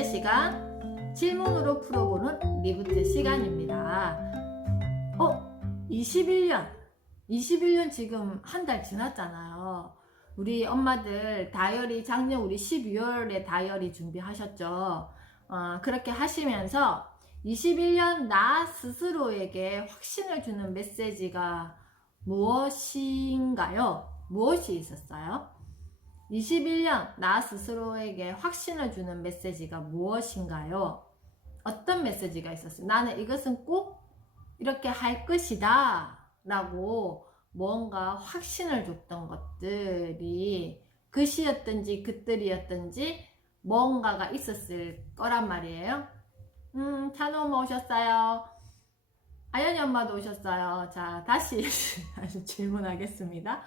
번째 시간, 질문으로 풀어보는 리부트 시간입니다. 21년 지금 한 달 지났잖아요. 우리 엄마들 다이어리, 작년 우리 12월에 다이어리 준비하셨죠? 그렇게 하시면서 21년 나 스스로에게 확신을 주는 메시지가 무엇인가요? 무엇이 있었어요? 21년 나 스스로에게 확신을 주는 메시지가 무엇인가요? 어떤 메시지가 있었어요? 나는 이것은 꼭 이렇게 할 것이다 라고 뭔가 확신을 줬던 것들이 그시였든지 그들이었든지 뭔가가 있었을 거란 말이에요. 찬호 엄마 오셨어요. 아연이 엄마도 오셨어요. 자, 다시 질문하겠습니다.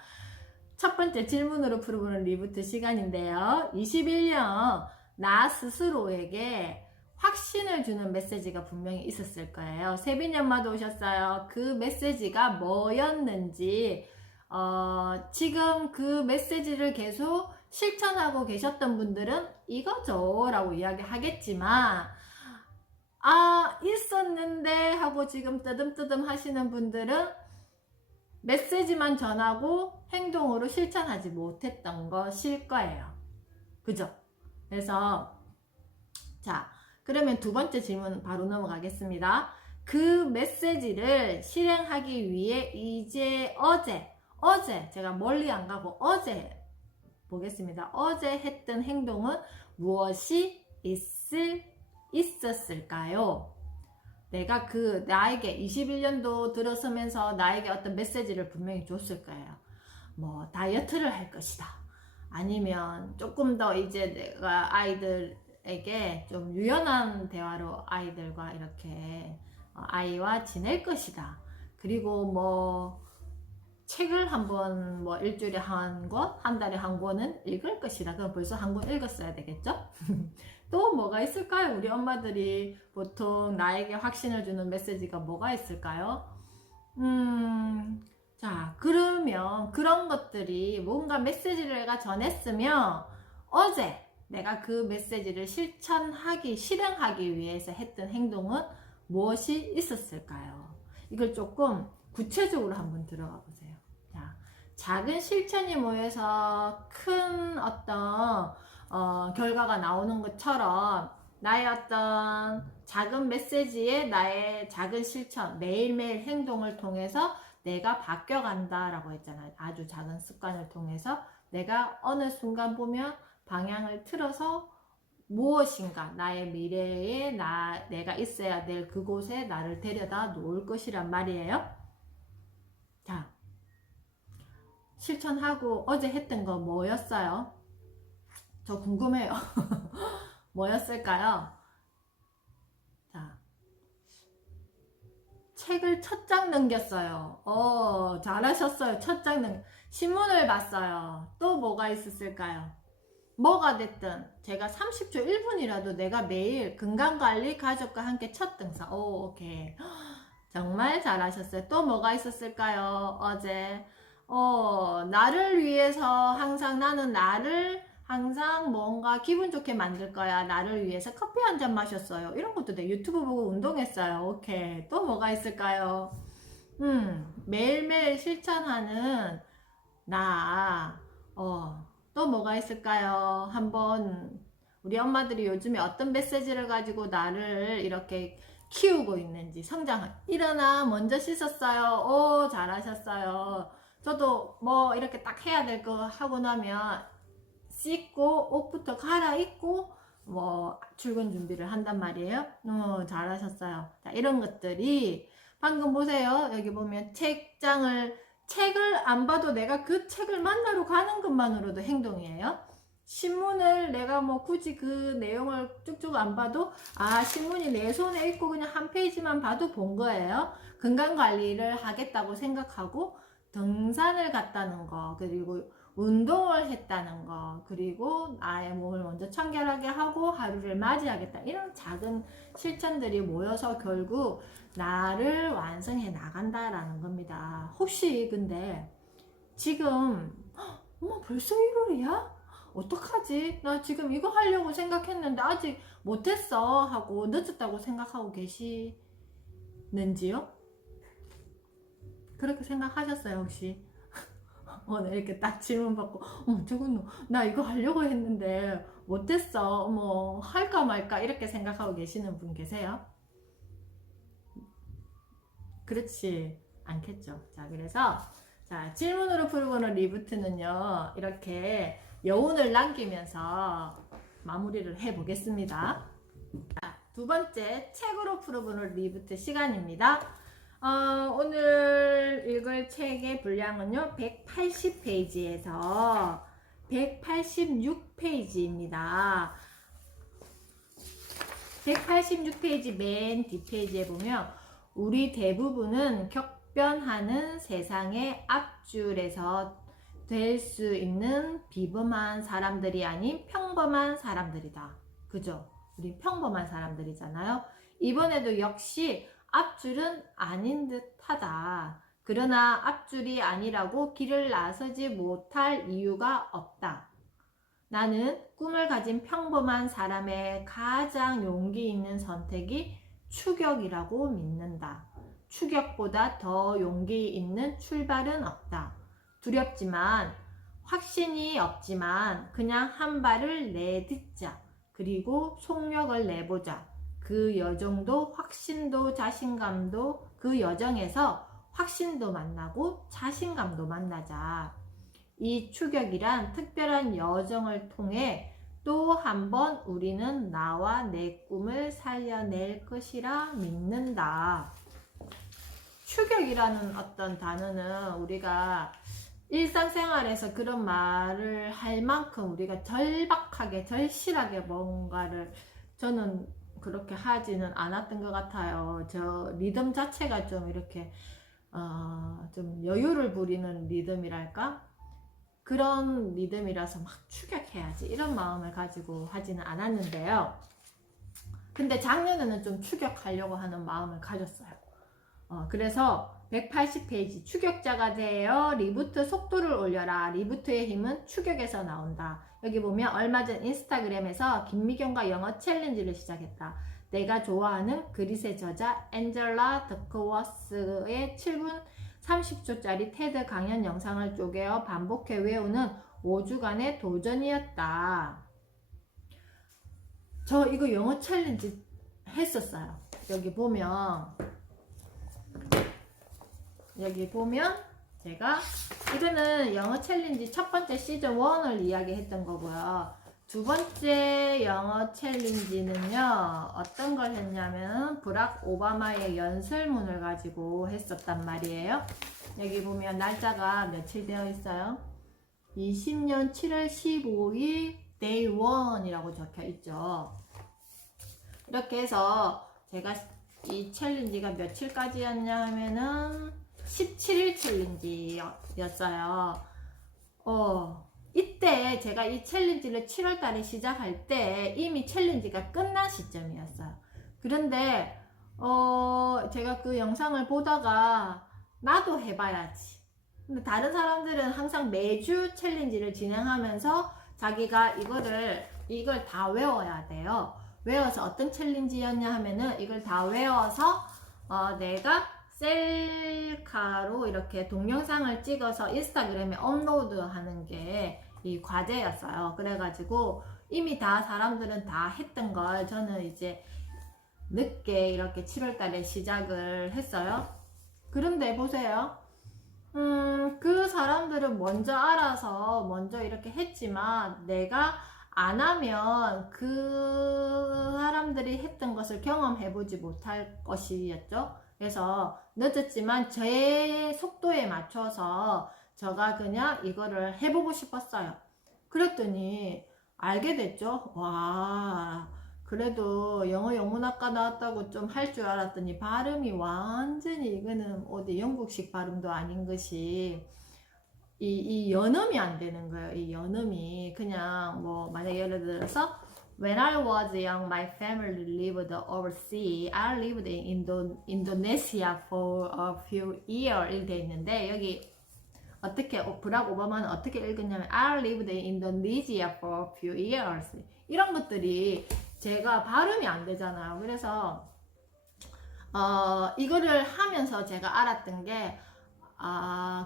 첫 번째 질문으로 풀어보는 리부트 시간인데요. 21년 나 스스로에게 확신을 주는 메시지가 분명히 있었을 거예요. 세빈이 엄마도 오셨어요. 그 메시지가 뭐였는지 지금 그 메시지를 계속 실천하고 계셨던 분들은 이거죠 라고 이야기하겠지만 있었는데 하고 지금 뜨듬뜨듬 하시는 분들은 메시지만 전하고 행동으로 실천하지 못했던 것일 거예요. 그죠? 그래서 자, 그러면 두 번째 질문 바로 넘어가겠습니다. 그 메시지를 실행하기 위해 이제 어제 제가 멀리 안 가고 어제 보겠습니다. 어제 했던 행동은 무엇이 있었을까요? 내가 나에게 21년도 들어서면서 나에게 어떤 메시지를 분명히 줬을 거예요. 뭐 다이어트를 할 것이다. 아니면 조금 더 이제 내가 아이들에게 좀 유연한 대화로 아이들과 이렇게 아이와 지낼 것이다. 그리고 뭐 책을 한번 뭐 일주일에 한 권, 한 달에 한 권은 읽을 것이다. 그럼 벌써 한 권 읽었어야 되겠죠? 또 뭐가 있을까요? 우리 엄마들이 보통 나에게 확신을 주는 메시지가 뭐가 있을까요? 자, 그러면 그런 것들이 뭔가 메시지를 내가 전했으면 어제 내가 그 메시지를 실행하기 위해서 했던 행동은 무엇이 있었을까요? 이걸 조금 구체적으로 한번 들어가 보세요. 자, 작은 실천이 모여서 큰 어떤 결과가 나오는 것처럼 나의 어떤 작은 메시지에 나의 작은 실천, 매일매일 행동을 통해서 내가 바뀌어간다 라고 했잖아요. 아주 작은 습관을 통해서 내가 어느 순간 보면 방향을 틀어서 무엇인가 나의 미래에 내가 있어야 될 그곳에 나를 데려다 놓을 것이란 말이에요. 자, 실천하고 어제 했던 거 뭐였어요? 저 궁금해요. 뭐였을까요? 자, 책을 첫 장 넘겼어요. 잘하셨어요. 첫 장 신문을 봤어요. 또 뭐가 있었을까요? 뭐가 됐든 제가 30초 1분이라도 내가 매일 건강관리 가족과 함께 첫 등산. 오케이. 정말 잘하셨어요. 또 뭐가 있었을까요? 어제 나를 위해서 나는 나를 항상 뭔가 기분 좋게 만들 거야. 나를 위해서 커피 한 잔 마셨어요. 이런 것도 돼. 유튜브 보고 운동했어요. 오케이. 또 뭐가 있을까요? 매일매일 실천하는 나. 또 뭐가 있을까요? 한번 우리 엄마들이 요즘에 어떤 메시지를 가지고 나를 이렇게 키우고 있는지 일어나 먼저 씻었어요. 잘하셨어요. 저도 뭐 이렇게 딱 해야 될 거 하고 나면 씻고 옷부터 갈아입고 뭐 출근 준비를 한단 말이에요. 잘하셨어요. 자, 이런 것들이 방금 보세요. 여기 보면 책을 안 봐도 내가 그 책을 만나러 가는 것만으로도 행동이에요. 신문을 내가 뭐 굳이 그 내용을 쭉쭉 안 봐도 신문이 내 손에 있고 그냥 한 페이지만 봐도 본 거예요. 건강관리를 하겠다고 생각하고 등산을 갔다는 거, 그리고 운동을 했다는 거, 그리고 나의 몸을 먼저 청결하게 하고 하루를 맞이하겠다. 이런 작은 실천들이 모여서 결국 나를 완성해 나간다라는 겁니다. 혹시 근데 지금 어머 벌써 1월이야? 어떡하지? 나 지금 이거 하려고 생각했는데 아직 못했어 하고 늦었다고 생각하고 계시는지요? 그렇게 생각하셨어요 혹시? 오늘 이렇게 딱 질문 받고 저건 나 이거 하려고 했는데 못했어 뭐 할까 말까 이렇게 생각하고 계시는 분 계세요? 그렇지 않겠죠. 자, 그래서 자, 질문으로 풀어보는 리부트는요 이렇게 여운을 남기면서 마무리를 해 보겠습니다. 두 번째 책으로 풀어보는 리부트 시간입니다. 오늘 읽을 책의 분량은요 180페이지에서 186페이지입니다. 186페이지 맨 뒷페이지에 보면 우리 대부분은 격변하는 세상의 앞줄에서 될 수 있는 비범한 사람들이 아닌 평범한 사람들이다. 그죠? 우리 평범한 사람들이잖아요. 이번에도 역시 앞줄은 아닌 듯 하다. 그러나 앞줄이 아니라고 길을 나서지 못할 이유가 없다. 나는 꿈을 가진 평범한 사람의 가장 용기 있는 선택이 추격이라고 믿는다. 추격보다 더 용기 있는 출발은 없다. 두렵지만 확신이 없지만 그냥 한 발을 내딛자. 그리고 속력을 내보자. 그 여정도 확신도 자신감도 그 여정에서 확신도 만나고 자신감도 만나자. 이 추격이란 특별한 여정을 통해 또 한 번 우리는 나와 내 꿈을 살려낼 것이라 믿는다. 추격이라는 어떤 단어는 우리가 일상생활에서 그런 말을 할 만큼 우리가 절박하게 절실하게 뭔가를 저는 그렇게 하지는 않았던 것 같아요. 저 리듬 자체가 좀 이렇게 좀 여유를 부리는 리듬이랄까? 그런 리듬이라서 막 추격해야지 이런 마음을 가지고 하지는 않았는데요. 근데 작년에는 좀 추격하려고 하는 마음을 가졌어요. 그래서 180페이지 추격자가 되어 리부트 속도를 올려라. 리부트의 힘은 추격에서 나온다. 여기 보면 얼마 전 인스타그램에서 김미경과 영어 챌린지를 시작했다. 내가 좋아하는 그릿의 저자 앤젤라 더크워스의 7분 30초짜리 테드 강연 영상을 쪼개어 반복해 외우는 5주간의 도전이었다. 저 이거 영어 챌린지 했었어요. 여기 보면 제가 이거는 영어 챌린지 첫 번째 시즌 1을 이야기했던 거고요. 두 번째 영어 챌린지는요 어떤 걸 했냐면 브락 오바마의 연설문을 가지고 했었단 말이에요. 여기 보면 날짜가 며칠 되어 있어요. 20년 7월 15일 day 1이라고 적혀 있죠. 이렇게 해서 제가 이 챌린지가 며칠까지였냐 하면은 17일 챌린지였어요. 이때 제가 이 챌린지를 7월달에 시작할 때 이미 챌린지가 끝난 시점이었어요. 그런데 제가 그 영상을 보다가 나도 해봐야지. 근데 다른 사람들은 항상 매주 챌린지를 진행하면서 자기가 이걸 다 외워야 돼요. 외워서 어떤 챌린지였냐 하면은 이걸 다 외워서 내가 셀카로 이렇게 동영상을 찍어서 인스타그램에 업로드하는 게 이 과제였어요. 그래가지고 이미 다 사람들은 다 했던 걸 저는 이제 늦게 이렇게 7월달에 시작을 했어요. 그런데 보세요. 그 사람들은 먼저 알아서 먼저 이렇게 했지만 내가 안 하면 그 사람들이 했던 것을 경험해보지 못할 것이었죠. 그래서 늦었지만 제 속도에 맞춰서 제가 그냥 이거를 해보고 싶었어요. 그랬더니 알게 됐죠. 와, 그래도 영어 영문학과 나왔다고 좀 할 줄 알았더니 발음이 완전히 이거는 어디 영국식 발음도 아닌 것이 이 연음이 안 되는 거예요. 이 연음이 그냥 뭐 만약 예를 들어서 When I was young, my family lived overseas. I lived in Indonesia for a few years. 이렇게 돼 있는데 여기 어떻게 브락 오바마는 어떻게 읽었냐면 I lived in Indonesia for a few years. 이런 것들이 제가 발음이 안 되잖아요. 그래서 이거를 하면서 제가 알았던 게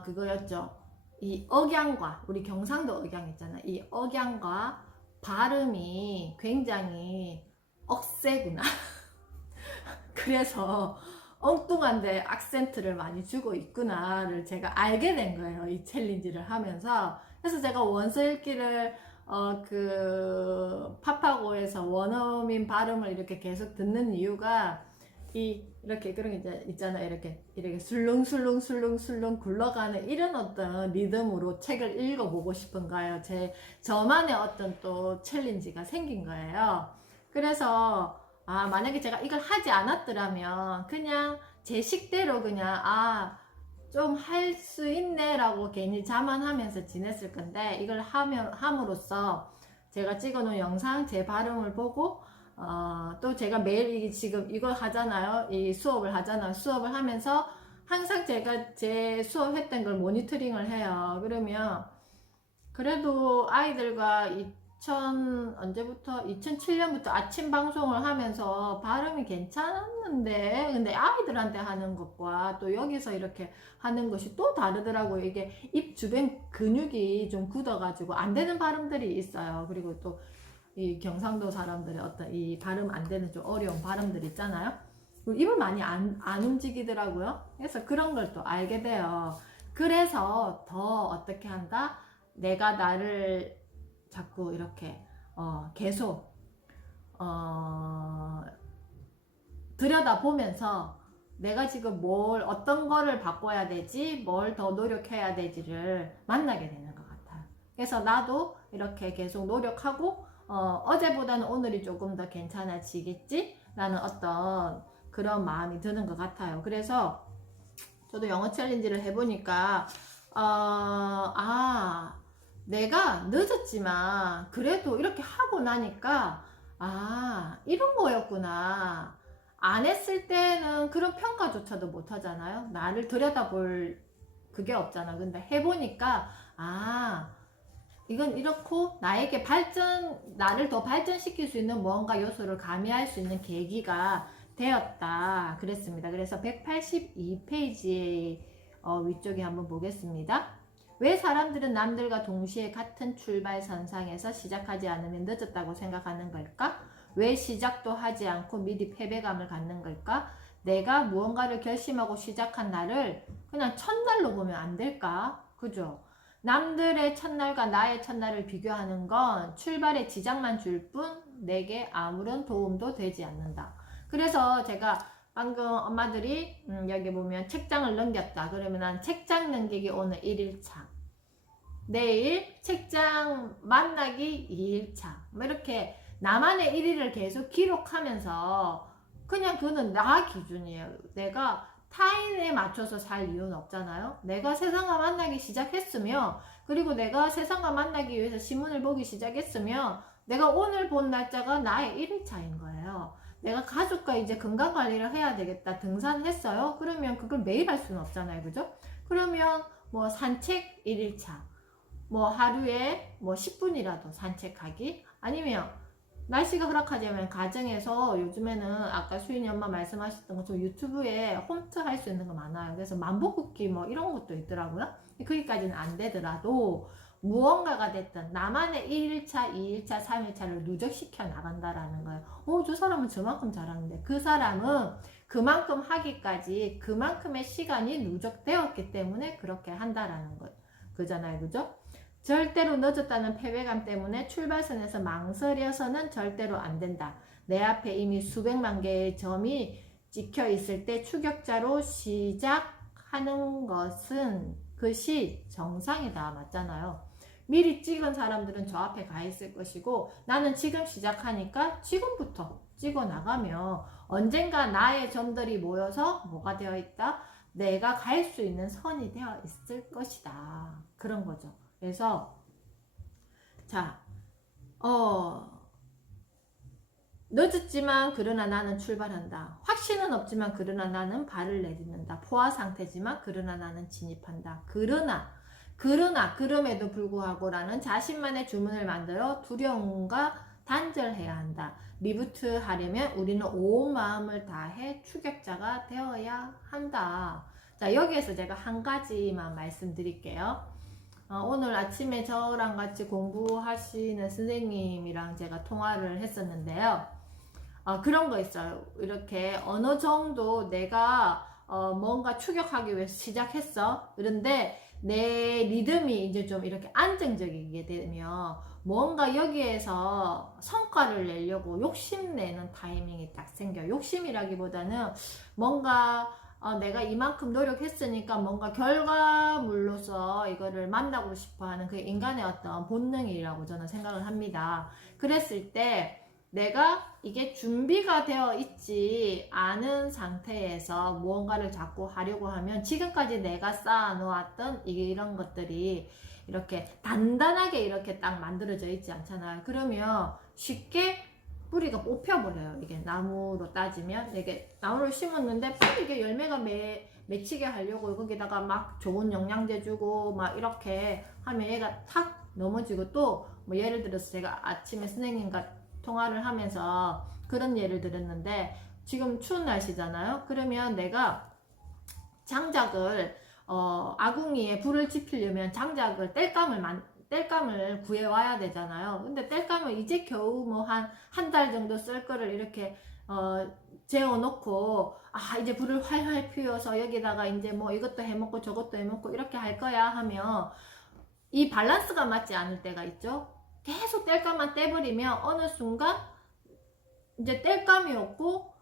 그거였죠. 이 억양과 우리 경상도 억양 있잖아. 이 억양과 발음이 굉장히 억세구나. 그래서 엉뚱한데 악센트를 많이 주고 있구나를 제가 알게 된 거예요. 이 챌린지를 하면서. 그래서 제가 원서 읽기를 그 파파고에서 원어민 발음을 이렇게 계속 듣는 이유가 이렇게 그런 게 이제 있잖아요. 이렇게 술렁술렁 굴러가는 이런 어떤 리듬으로 책을 읽어보고 싶은 거예요. 저만의 어떤 또 챌린지가 생긴 거예요. 그래서 만약에 제가 이걸 하지 않았더라면 그냥 제 식대로 그냥 좀 할 수 있네 라고 괜히 자만하면서 지냈을 건데, 이걸 함으로써 제가 찍어놓은 영상 제 발음을 보고 또 제가 매일 지금 이걸 하잖아요. 이 수업을 하잖아요. 수업을 하면서 항상 제가 제 수업했던 걸 모니터링을 해요. 그러면 그래도 아이들과 언제부터? 2007년부터 아침 방송을 하면서 발음이 괜찮았는데, 근데 아이들한테 하는 것과 또 여기서 이렇게 하는 것이 또 다르더라고요. 이게 입 주변 근육이 좀 굳어가지고 안 되는 발음들이 있어요. 그리고 또 이 경상도 사람들의 어떤 이 발음 안 되는 좀 어려운 발음들 있잖아요. 입을 많이 안 움직이더라고요. 그래서 그런 걸 또 알게 돼요. 그래서 더 어떻게 한다? 내가 나를 자꾸 이렇게 계속 들여다보면서 내가 지금 어떤 거를 바꿔야 되지, 뭘 더 노력해야 되지를 만나게 되는 것 같아요. 그래서 나도 이렇게 계속 노력하고 어제보다는 오늘이 조금 더 괜찮아지겠지? 라는 어떤 그런 마음이 드는 것 같아요. 그래서 저도 영어 챌린지를 해보니까 내가 늦었지만 그래도 이렇게 하고 나니까 이런 거였구나. 안 했을 때는 그런 평가조차도 못 하잖아요. 나를 들여다볼 그게 없잖아. 근데 해보니까 이건 이렇고 나에게 나를 더 발전시킬 수 있는 무언가 요소를 가미할 수 있는 계기가 되었다. 그랬습니다. 그래서 182페이지 위쪽에 한번 보겠습니다. 왜 사람들은 남들과 동시에 같은 출발선상에서 시작하지 않으면 늦었다고 생각하는 걸까? 왜 시작도 하지 않고 미리 패배감을 갖는 걸까? 내가 무언가를 결심하고 시작한 날을 그냥 첫날로 보면 안 될까? 그죠? 남들의 첫날과 나의 첫날을 비교하는 건 출발에 지장만 줄 뿐 내게 아무런 도움도 되지 않는다. 그래서 제가 방금 엄마들이 여기 보면 책장을 넘겼다. 그러면 난 책장 넘기기 오늘 1일차. 내일 책장 만나기 2일차. 뭐 이렇게 나만의 1일을 계속 기록하면서 그냥 그거는 나 기준이에요. 내가 타인에 맞춰서 살 이유는 없잖아요. 내가 세상과 만나기 시작했으며, 그리고 내가 세상과 만나기 위해서 신문을 보기 시작했으며, 내가 오늘 본 날짜가 나의 1일차인 거예요. 내가 가족과 이제 건강관리를 해야 되겠다. 등산했어요? 그러면 그걸 매일 할 수는 없잖아요. 그죠? 그러면 뭐 산책 1일차. 뭐 하루에 뭐 10분이라도 산책하기. 아니면 날씨가 허락하자면 가정에서 요즘에는 아까 수인이 엄마 말씀하셨던 것처럼 유튜브에 홈트 할 수 있는 거 많아요. 그래서 만보굽기 뭐 이런 것도 있더라고요. 거기까지는 안 되더라도 무언가가 됐든 나만의 1일차, 2일차, 3일차를 누적시켜 나간다라는 거예요. 저 사람은 저만큼 잘하는데 그 사람은 그만큼 하기까지 그만큼의 시간이 누적되었기 때문에 그렇게 한다라는 거 그잖아요. 그죠? 절대로 늦었다는 패배감 때문에 출발선에서 망설여서는 절대로 안 된다. 내 앞에 이미 수백만 개의 점이 찍혀 있을 때 추격자로 시작하는 것이 정상이다. 맞잖아요. 미리 찍은 사람들은 저 앞에 가 있을 것이고, 나는 지금 시작하니까 지금부터 찍어 나가면 언젠가 나의 점들이 모여서 뭐가 되어 있다? 내가 갈 수 있는 선이 되어 있을 것이다. 그런 거죠. 그래서 늦었지만 그러나 나는 출발한다. 확신은 없지만 그러나 나는 발을 내딛는다. 포화 상태지만 그러나 나는 진입한다. 그러나 그럼에도 불구하고라는 자신만의 주문을 만들어 두려움과 단절해야 한다. 리부트 하려면 우리는 온 마음을 다해 추격자가 되어야 한다. 자, 여기에서 제가 한 가지만 말씀드릴게요. 오늘 아침에 저랑 같이 공부하시는 선생님이랑 제가 통화를 했었는데요. 그런 거 있어요. 이렇게 어느 정도 내가 뭔가 추격하기 위해서 시작했어. 그런데 내 리듬이 이제 좀 이렇게 안정적이게 되면 뭔가 여기에서 성과를 내려고 욕심내는 타이밍이 딱 생겨. 욕심이라기보다는 뭔가 내가 이만큼 노력했으니까 뭔가 결과물로서 이거를 만나고 싶어 하는 그 인간의 어떤 본능이라고 저는 생각을 합니다. 그랬을 때 내가 이게 준비가 되어 있지 않은 상태에서 무언가를 자꾸 하려고 하면 지금까지 내가 쌓아 놓았던 이런 것들이 이렇게 단단하게 이렇게 딱 만들어져 있지 않잖아요. 그러면 쉽게 뿌리가 뽑혀버려요. 이게 나무로 따지면 이게 나무를 심었는데 빨리 이게 열매가 맺히게 하려고 거기다가 막 좋은 영양제 주고 막 이렇게 하면 얘가 탁 넘어지고 또 뭐 예를 들어서 제가 아침에 선생님과 통화를 하면서 그런 예를 들었는데 지금 추운 날씨잖아요. 그러면 내가 장작을 아궁이에 불을 지피려면 장작을 뗄감을 구해와야 되잖아요. 근데 뗄감을 이제 겨우 뭐 한 달 정도 쓸 거를 이렇게 재워놓고 이제 불을 활활 피워서 여기다가 이제 뭐 이것도 해먹고 저것도 해먹고 이렇게 할 거야 하면 이 밸런스가 맞지 않을 때가 있죠. 계속 뗄감만 떼버리면 어느 순간 이제 뗄감이 없고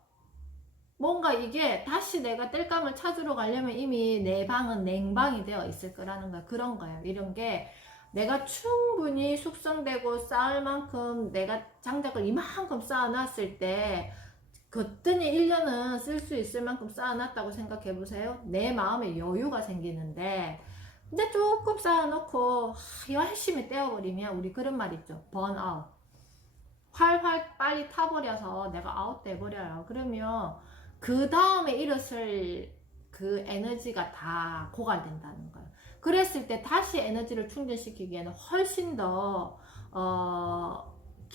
뭔가 이게 다시 내가 뗄감을 찾으러 가려면 이미 내 방은 냉방이 되어 있을 거라는 거야. 그런 거예요. 이런 게 내가 충분히 숙성되고 쌓을 만큼 내가 장작을 이만큼 쌓아놨을 때 거뜬히 1년은 쓸 수 있을 만큼 쌓아놨다고 생각해 보세요. 내 마음에 여유가 생기는데 근데 조금 쌓아놓고 열심히 떼어버리면 우리 그런 말 있죠. 번아웃. 활활 빨리 타버려서 내가 아웃돼버려요. 그러면 그 다음에 일어설 그 에너지가 다 고갈된다는 거예요. 그랬을 때 다시 에너지를 충전시키기에는 훨씬 더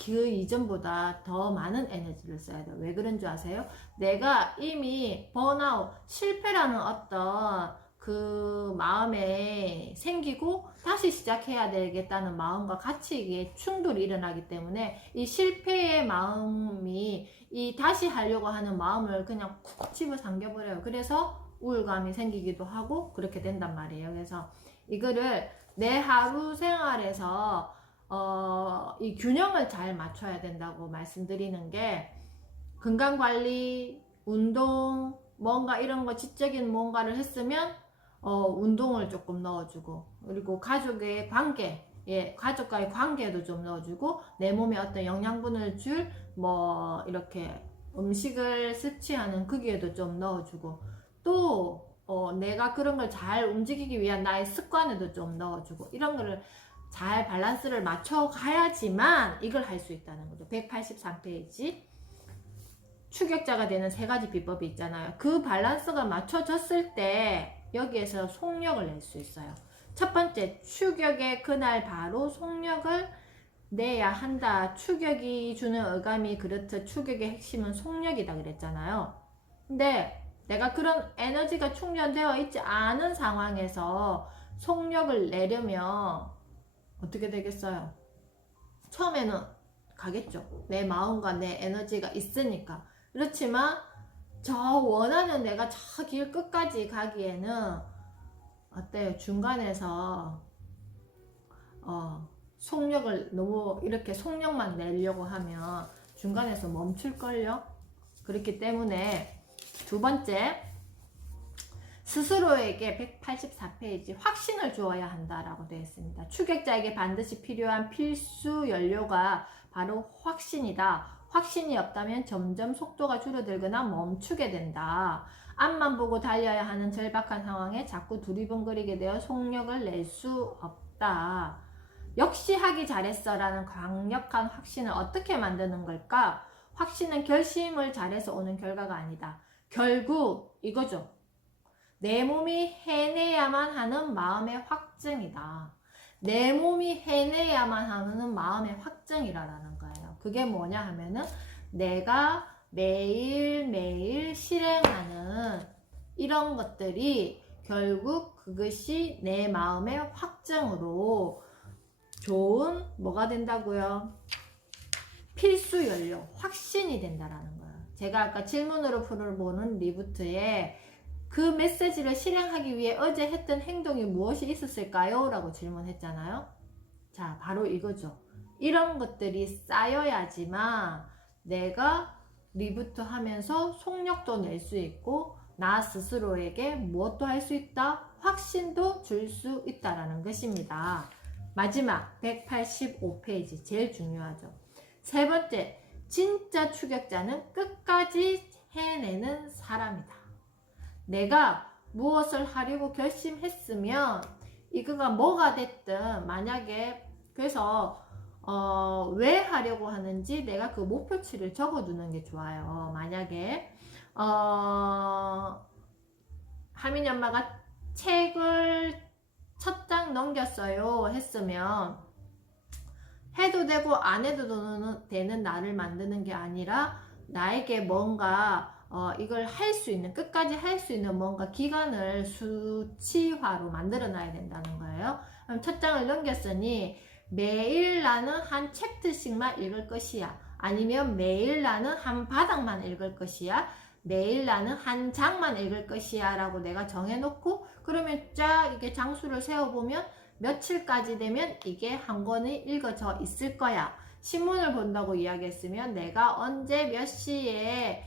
그 이전보다 더 많은 에너지를 써야 돼요. 왜 그런 줄 아세요? 내가 이미 번아웃, 실패라는 어떤 그 마음에 생기고 다시 시작해야 되겠다는 마음과 같이 이게 충돌이 일어나기 때문에 이 실패의 마음이 이 다시 하려고 하는 마음을 그냥 쿡 집어 당겨버려요. 그래서 우울감이 생기기도 하고 그렇게 된단 말이에요. 그래서 이거를 내 하루 생활에서 이 균형을 잘 맞춰야 된다고 말씀드리는 게 건강관리, 운동, 뭔가 이런 거 지적인 뭔가를 했으면 운동을 조금 넣어주고 그리고 가족의 관계 가족과의 관계도 좀 넣어주고 내 몸에 어떤 영양분을 줄 뭐 이렇게 음식을 섭취하는 거기에도 좀 넣어주고 또 내가 그런 걸 잘 움직이기 위한 나의 습관에도 좀 넣어주고 이런 거를 잘 밸런스를 맞춰 가야지만 이걸 할 수 있다는 거죠. 183페이지 추격자가 되는 3가지 비법이 있잖아요. 그 밸런스가 맞춰졌을 때 여기에서 속력을 낼 수 있어요. 첫 번째, 추격의 그날 바로 속력을 내야 한다. 추격이 주는 어감이 그렇듯 추격의 핵심은 속력이다 그랬잖아요. 근데 내가 그런 에너지가 충전되어 있지 않은 상황에서 속력을 내려면 어떻게 되겠어요? 처음에는 가겠죠. 내 마음과 내 에너지가 있으니까. 그렇지만 저 원하는 내가 저 길 끝까지 가기에는 어때요? 중간에서 속력을 너무 이렇게 속력만 내려고 하면 중간에서 멈출걸요? 그렇기 때문에 두 번째, 스스로에게 184페이지 확신을 주어야 한다라고 되어 있습니다. 추격자에게 반드시 필요한 필수 연료가 바로 확신이다. 확신이 없다면 점점 속도가 줄어들거나 멈추게 된다. 앞만 보고 달려야 하는 절박한 상황에 자꾸 두리번거리게 되어 속력을 낼 수 없다. 역시 하기 잘했어 라는 강력한 확신을 어떻게 만드는 걸까? 확신은 결심을 잘해서 오는 결과가 아니다. 결국 이거죠. 내 몸이 해내야만 하는 마음의 확증이다. 내 몸이 해내야만 하는 마음의 확증이라는 거예요. 그게 뭐냐 하면은 내가 매일매일 실행하는 이런 것들이 결국 그것이 내 마음의 확증으로 좋은 뭐가 된다고요? 필수 연료, 확신이 된다라는 거예요. 제가 아까 질문으로 풀어보는 리부트에 그 메시지를 실행하기 위해 어제 했던 행동이 무엇이 있었을까요? 라고 질문했잖아요. 자, 바로 이거죠. 이런 것들이 쌓여야지만 내가 리부트 하면서 속력도 낼 수 있고 나 스스로에게 무엇도 할 수 있다? 확신도 줄 수 있다라는 것입니다. 마지막 185페이지 제일 중요하죠. 세 번째, 진짜 추격자는 끝까지 해내는 사람이다. 내가 무엇을 하려고 결심했으면 이거가 뭐가 됐든 만약에 그래서 왜 하려고 하는지 내가 그 목표치를 적어두는 게 좋아요. 만약에 하민이 엄마가 책을 첫 장 넘겼어요 했으면 해도 되고 안 해도 되는 나를 만드는 게 아니라 나에게 뭔가 이걸 할 수 있는 끝까지 할 수 있는 뭔가 기간을 수치화로 만들어 놔야 된다는 거예요. 그럼 첫 장을 넘겼으니 매일 나는 한 챕터씩만 읽을 것이야, 아니면 매일 나는 한 바닥만 읽을 것이야, 매일 나는 한 장만 읽을 것이야 라고 내가 정해놓고 그러면 쫙 이게 장수를 세워보면 며칠까지 되면 이게 한 권이 읽어져 있을 거야. 신문을 본다고 이야기했으면 내가 언제 몇 시에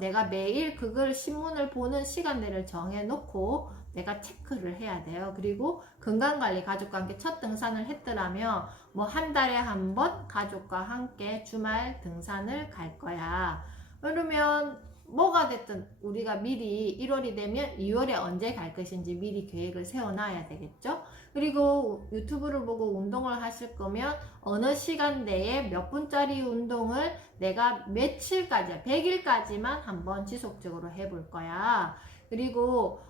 내가 매일 그걸 신문을 보는 시간대를 정해놓고 내가 체크를 해야 돼요. 그리고 건강관리 가족과 함께 첫 등산을 했더라면 뭐 한 달에 한 번 가족과 함께 주말 등산을 갈 거야. 그러면 뭐가 됐든 우리가 미리 1월이 되면 2월에 언제 갈 것인지 미리 계획을 세워놔야 되겠죠. 그리고 유튜브를 보고 운동을 하실 거면 어느 시간대에 몇 분짜리 운동을 내가 며칠까지 100일까지만 한번 지속적으로 해볼 거야. 그리고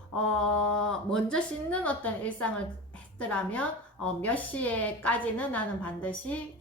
먼저 씻는 어떤 일상을 했더라면 몇 시에까지는 나는 반드시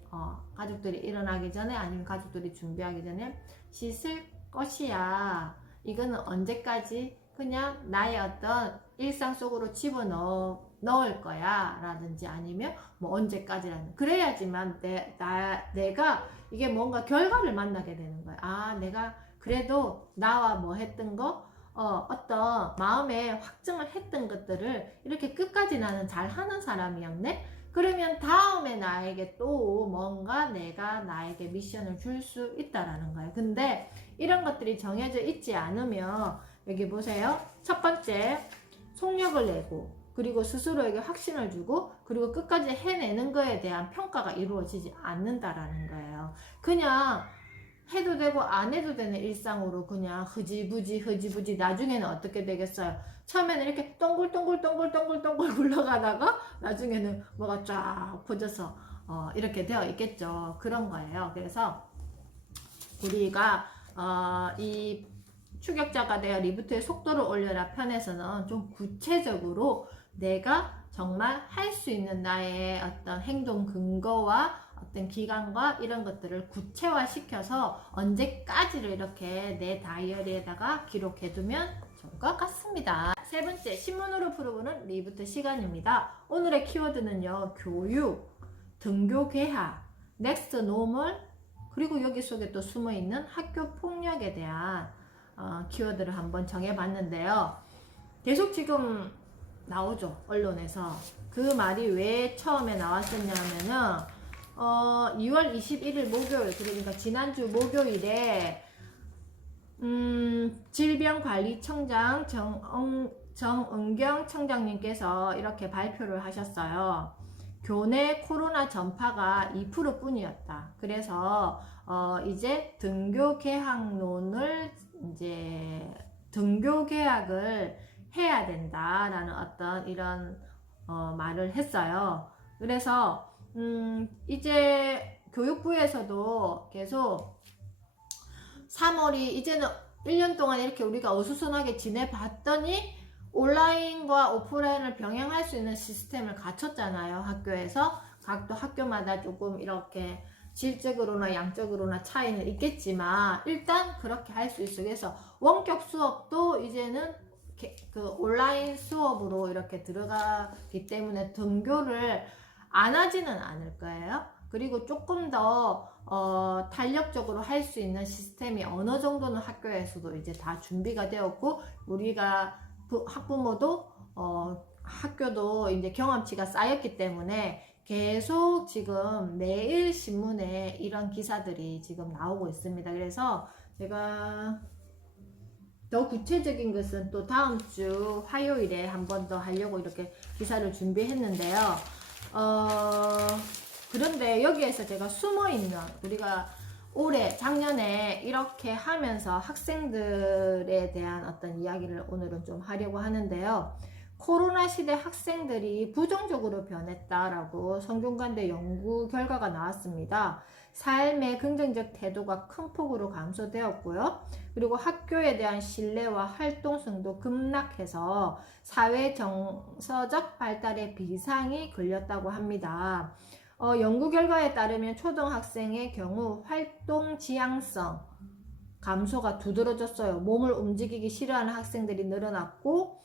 가족들이 일어나기 전에 아니면 가족들이 준비하기 전에 씻을 것이야. 이거는 언제까지 그냥 나의 어떤 일상 속으로 집어넣을 거야 라든지 아니면 뭐 언제까지라는, 그래야지만 내가 이게 뭔가 결과를 만나게 되는 거야. 아, 내가 그래도 나와 뭐 했던 거 어떤 마음에 확증을 했던 것들을 이렇게 끝까지 나는 잘하는 사람이었네. 그러면 다음에 나에게 또 뭔가 내가 나에게 미션을 줄 수 있다라는 거예요. 근데 이런 것들이 정해져 있지 않으면 여기 보세요. 첫 번째, 속력을 내고 그리고 스스로에게 확신을 주고 그리고 끝까지 해내는 거에 대한 평가가 이루어지지 않는다라는 거예요. 그냥 해도 되고 안 해도 되는 일상으로 그냥 흐지부지 나중에는 어떻게 되겠어요? 처음에는 이렇게 동글동글 굴러가다가 나중에는 뭐가 쫙 퍼져서 이렇게 되어 있겠죠. 그런 거예요. 그래서 우리가 이 추격자가 되어 리부트의 속도를 올려라 편에서는 좀 구체적으로 내가 정말 할 수 있는 나의 어떤 행동 근거와 어떤 기간과 이런 것들을 구체화 시켜서 언제까지를 이렇게 내 다이어리에다가 기록해 두면 좋을 것 같습니다. 세 번째, 신문으로 풀어보는 리부트 시간입니다. 오늘의 키워드는요, 교육, 등교 개학, 넥스트 노멀, 그리고 여기 속에 또 숨어있는 학교 폭력에 대한 키워드를 한번 정해봤는데요. 계속 지금 나오죠, 언론에서. 그 말이 왜 처음에 나왔었냐면은 2월 21일 목요일, 그러니까 지난주 목요일에 질병관리청장 정은경 청장님께서 이렇게 발표를 하셨어요. 교내 코로나 전파가 2% 뿐이었다. 그래서 이제 등교 개학론을 이제 등교 개학을 해야 된다라는 어떤 이런 말을 했어요. 그래서 이제 교육부에서도 계속 3월이 이제는 1년 동안 이렇게 우리가 어수선하게 지내봤더니 온라인과 오프라인을 병행할 수 있는 시스템을 갖췄잖아요. 학교에서. 각도 학교마다 조금 이렇게 질적으로나 양적으로나 차이는 있겠지만 일단 그렇게 할 수 있어. 그래서 원격 수업도 이제는 그 온라인 수업으로 이렇게 들어가기 때문에 등교를 안 하지는 않을 거예요. 그리고 조금 더 탄력적으로 할 수 있는 시스템이 어느 정도는 학교에서도 이제 다 준비가 되었고, 우리가 학부모도 학교도 이제 경험치가 쌓였기 때문에 계속 지금 매일 신문에 이런 기사들이 지금 나오고 있습니다. 그래서 제가 더 구체적인 것은 또 다음 주 화요일에 한 번 더 하려고 이렇게 기사를 준비했는데요. 그런데 여기에서 제가 숨어있는, 우리가 올해 작년에 이렇게 하면서 학생들에 대한 어떤 이야기를 오늘은 좀 하려고 하는데요. 코로나 시대 학생들이 부정적으로 변했다라고 성균관대 연구 결과가 나왔습니다. 삶의 긍정적 태도가 큰 폭으로 감소되었고요. 그리고 학교에 대한 신뢰와 활동성도 급락해서 사회 정서적 발달에 비상이 걸렸다고 합니다. 연구 결과에 따르면 초등학생의 경우 활동 지향성 감소가 두드러졌어요. 몸을 움직이기 싫어하는 학생들이 늘어났고,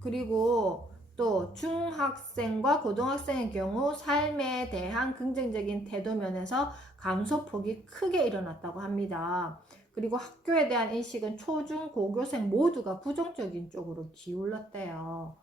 그리고 또 중학생과 고등학생의 경우 삶에 대한 긍정적인 태도 면에서 감소폭이 크게 일어났다고 합니다. 그리고 학교에 대한 인식은 초중 고교생 모두가 부정적인 쪽으로 기울었대요.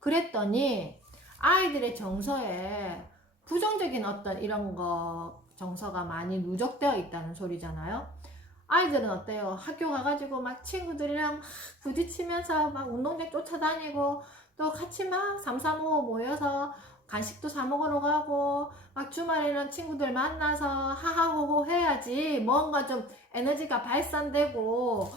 그랬더니 아이들의 정서에 부정적인 어떤 이런 거 정서가 많이 누적되어 있다는 소리잖아요. 아이들은 어때요? 학교 가가지고 막 친구들이랑 막 부딪히면서 막 운동장 쫓아다니고, 또 같이 막 삼삼오오 모여서 간식도 사 먹으러 가고, 막 주말에는 친구들 만나서 하하호호 해야지 뭔가 좀 에너지가 발산되고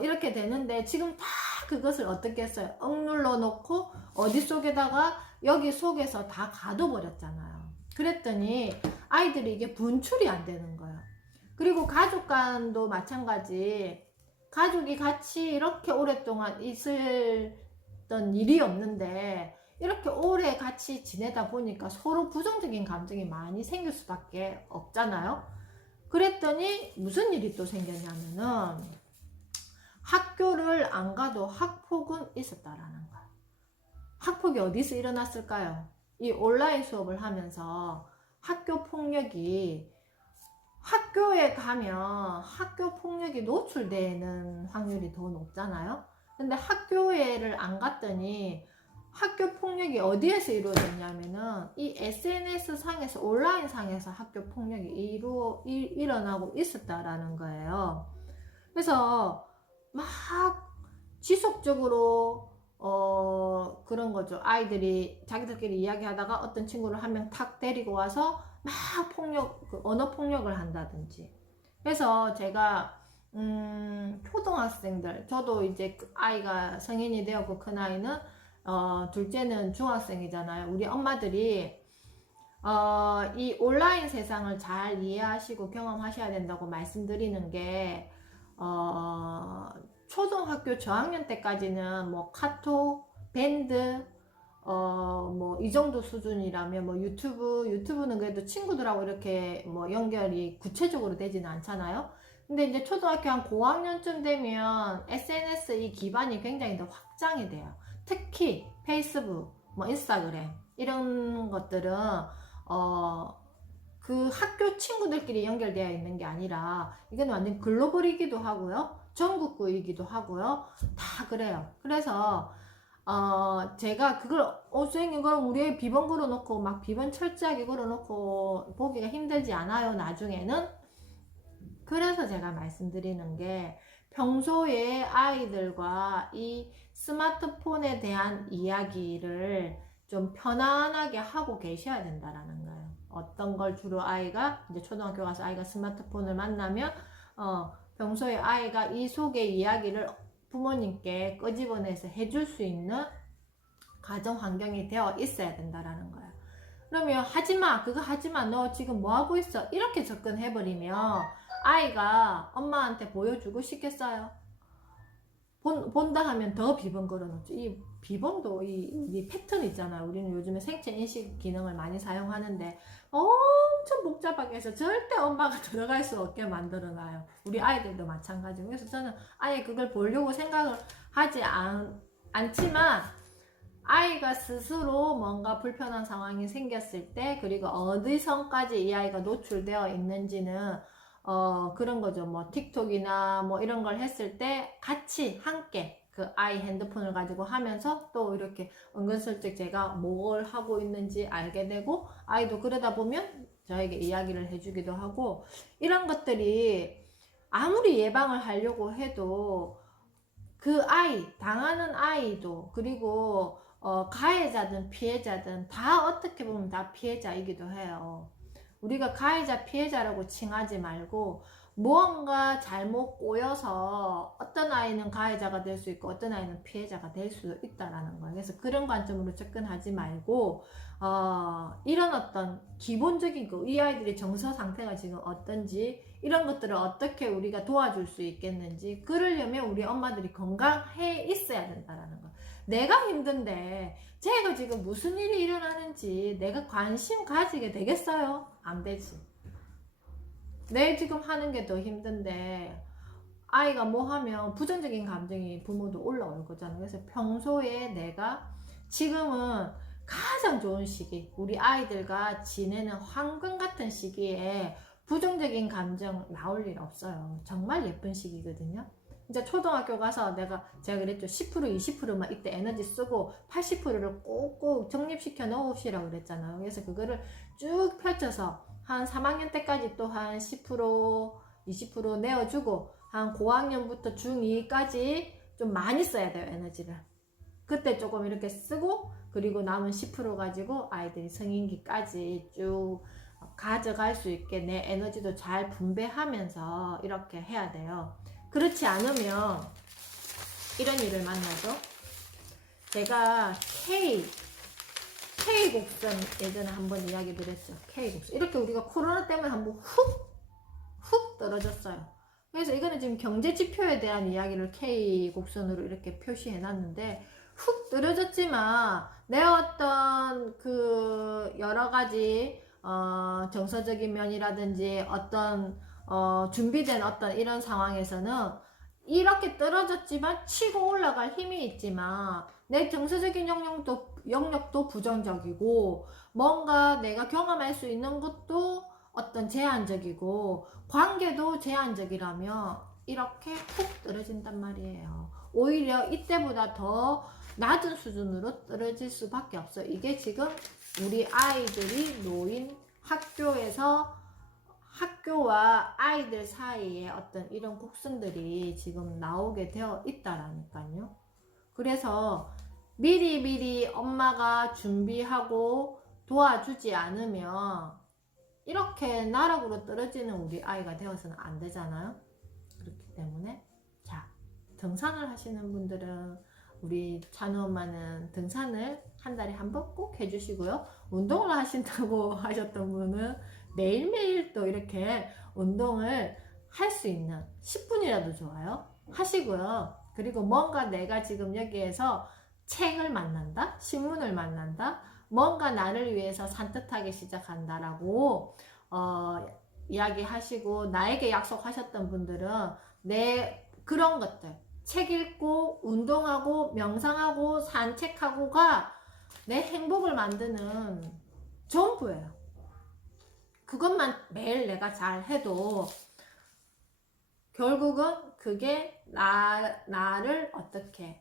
이렇게 되는데, 지금 다 그것을 어떻게 했어요? 억눌러 놓고 어디 속에다가 여기 속에서 다 가둬버렸잖아요. 그랬더니 아이들이 이게 분출이 안 되는 거예요. 그리고 가족 간도 마찬가지. 가족이 같이 이렇게 오랫동안 있었던 일이 없는데 이렇게 오래 같이 지내다 보니까 서로 부정적인 감정이 많이 생길 수밖에 없잖아요. 그랬더니 무슨 일이 또 생겼냐면은 학교를 안 가도 학폭은 있었다라는 거예요. 학폭이 어디서 일어났을까요? 이 온라인 수업을 하면서 학교 폭력이, 학교에 가면 학교 폭력이 노출되는 확률이 더 높잖아요. 근데 학교에를 안 갔더니 학교 폭력이 어디에서 이루어졌냐면은 이 SNS 상에서, 온라인 상에서 학교 폭력이 일어나고 있었다라는 거예요. 그래서 막 지속적으로 그런 거죠. 아이들이 자기들끼리 이야기하다가 어떤 친구를 한 명 탁 데리고 와서 막 언어 폭력을 한다든지. 그래서 제가 초등학생들, 저도 이제 아이가 성인이 되었고 큰 아이는 둘째는 중학생이잖아요. 우리 엄마들이 이 온라인 세상을 잘 이해하시고 경험하셔야 된다고 말씀드리는 게, 초등학교 저학년 때까지는 뭐 카톡, 밴드, 뭐 이 정도 수준이라면, 뭐 유튜브는 그래도 친구들하고 이렇게 뭐 연결이 구체적으로 되지는 않잖아요. 근데 이제 초등학교 한 고학년쯤 되면 SNS 이 기반이 굉장히 더 확장이 돼요. 특히 페이스북, 뭐 인스타그램 이런 것들은 그 학교 친구들끼리 연결되어 있는 게 아니라 이건 완전 글로벌이기도 하고요, 전국구이기도 하고요, 다 그래요. 그래서 제가 그걸 선생님 그럼 우리 애 비번 걸어놓고 막 비번 철저하게 걸어놓고 보기가 힘들지 않아요 나중에는? 그래서 제가 말씀드리는 게, 평소에 아이들과 이 스마트폰에 대한 이야기를 좀 편안하게 하고 계셔야 된다라는 거예요. 어떤 걸 주로 아이가 이제 초등학교 가서 아이가 스마트폰을 만나면 평소에 아이가 이 속의 이야기를 부모님께 끄집어내서 해줄 수 있는 가정 환경이 되어 있어야 된다라는 거예요. 그러면 하지마, 그거 하지마, 너 지금 뭐 하고 있어, 이렇게 접근해버리면 아이가 엄마한테 보여주고 싶겠어요? 본다 하면 더 비번 걸어놓죠. 이 비번도 이 패턴 있잖아요. 우리는 요즘에 생체 인식 기능을 많이 사용하는데 엄청 복잡하게 해서 절대 엄마가 들어갈 수 없게 만들어놔요. 우리 아이들도 마찬가지고. 그래서 저는 아예 그걸 보려고 생각을 하지 않지만, 아이가 스스로 뭔가 불편한 상황이 생겼을 때, 그리고 어디 선까지 이 아이가 노출되어 있는지는 그런 거죠. 뭐 틱톡이나 뭐 이런 걸 했을 때 같이 함께 그 아이 핸드폰을 가지고 하면서 또 이렇게 은근슬쩍 제가 뭘 하고 있는지 알게 되고, 아이도 그러다 보면 저에게 이야기를 해주기도 하고, 이런 것들이 아무리 예방을 하려고 해도 그 아이, 당하는 아이도, 그리고 가해자든 피해자든 다 어떻게 보면 다 피해자이기도 해요. 우리가 가해자 피해자라고 칭하지 말고, 무언가 잘못 꼬여서 어떤 아이는 가해자가 될 수 있고 어떤 아이는 피해자가 될 수 있다라는 거예요. 그래서 그런 관점으로 접근하지 말고, 이런 어떤 기본적인 이 아이들의 정서 상태가 지금 어떤지, 이런 것들을 어떻게 우리가 도와줄 수 있겠는지, 그러려면 우리 엄마들이 건강해 있어야 된다라는 거. 내가 힘든데 제가 지금 무슨 일이 일어나는지 내가 관심 가지게 되겠어요? 안 되지. 내 지금 하는 게 더 힘든데 아이가 뭐 하면 부정적인 감정이 부모도 올라올 거잖아요. 그래서 평소에 내가 지금은 가장 좋은 시기, 우리 아이들과 지내는 황금 같은 시기에 부정적인 감정 나올 일 없어요. 정말 예쁜 시기거든요. 이제 초등학교 가서 제가 그랬죠. 10% 20%만 이때 에너지 쓰고 80%를 꼭꼭 정립시켜 놓으시라고 그랬잖아요. 그래서 그거를 쭉 펼쳐서 한 3학년 때까지 또 한 10% 20% 내어주고, 한 고학년부터 중2까지 좀 많이 써야 돼요, 에너지를. 그때 조금 이렇게 쓰고, 그리고 남은 10% 가지고 아이들이 성인기까지 쭉 가져갈 수 있게 내 에너지도 잘 분배하면서 이렇게 해야 돼요. 그렇지 않으면 이런 일을 만나죠. 제가 K곡선 예전에 한번 이야기 드렸죠. K곡선. 이렇게 우리가 코로나 때문에 한번 훅 떨어졌어요. 그래서 이거는 지금 경제 지표에 대한 이야기를 K곡선으로 이렇게 표시해 놨는데, 훅 떨어졌지만 내 어떤 그 여러 가지 정서적인 면이라든지 어떤 준비된 어떤 이런 상황에서는 이렇게 떨어졌지만 치고 올라갈 힘이 있지만, 내 정서적인 영역도 부정적이고, 뭔가 내가 경험할 수 있는 것도 어떤 제한적이고, 관계도 제한적이라면 이렇게 푹 떨어진단 말이에요. 오히려 이때보다 더 낮은 수준으로 떨어질 수밖에 없어요. 이게 지금 우리 아이들이 놓인 학교와 아이들 사이에 어떤 이런 곡선들이 지금 나오게 되어 있다라니까요. 그래서 미리 엄마가 준비하고 도와주지 않으면 이렇게 나락으로 떨어지는 우리 아이가 되어서는 안 되잖아요. 그렇기 때문에, 자, 등산을 하시는 분들은, 우리 찬우 엄마는 등산을 한 달에 한 번 꼭 해주시고요. 운동을 하신다고 하셨던 분은 매일매일 또 이렇게 운동을 할 수 있는 10분이라도 좋아요. 하시고요. 그리고 뭔가 내가 지금 여기에서 책을 만난다, 신문을 만난다, 뭔가 나를 위해서 산뜻하게 시작한다라고 이야기하시고 나에게 약속하셨던 분들은 내 그런 것들, 책 읽고 운동하고 명상하고 산책하고가 내 행복을 만드는 전부예요. 그것만 매일 내가 잘 해도 결국은 그게 나를 어떻게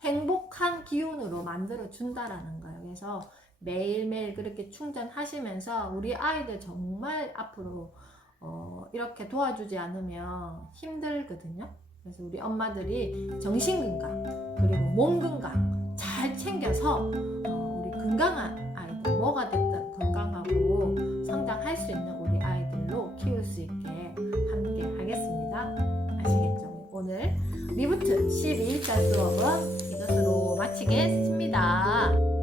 행복한 기운으로 만들어 준다라는 거예요. 그래서 매일매일 그렇게 충전하시면서 우리 아이들 정말 앞으로 이렇게 도와주지 않으면 힘들거든요. 그래서 우리 엄마들이 정신건강 그리고 몸건강 잘 챙겨서 우리 건강한 아이들, 뭐가 됐든 건강하고 성장할 수 있는 우리 아이들로 키울 수 있게 함께 하겠습니다. 아시겠죠? 오늘 리부트 12일차 수업은 이것으로 마치겠습니다.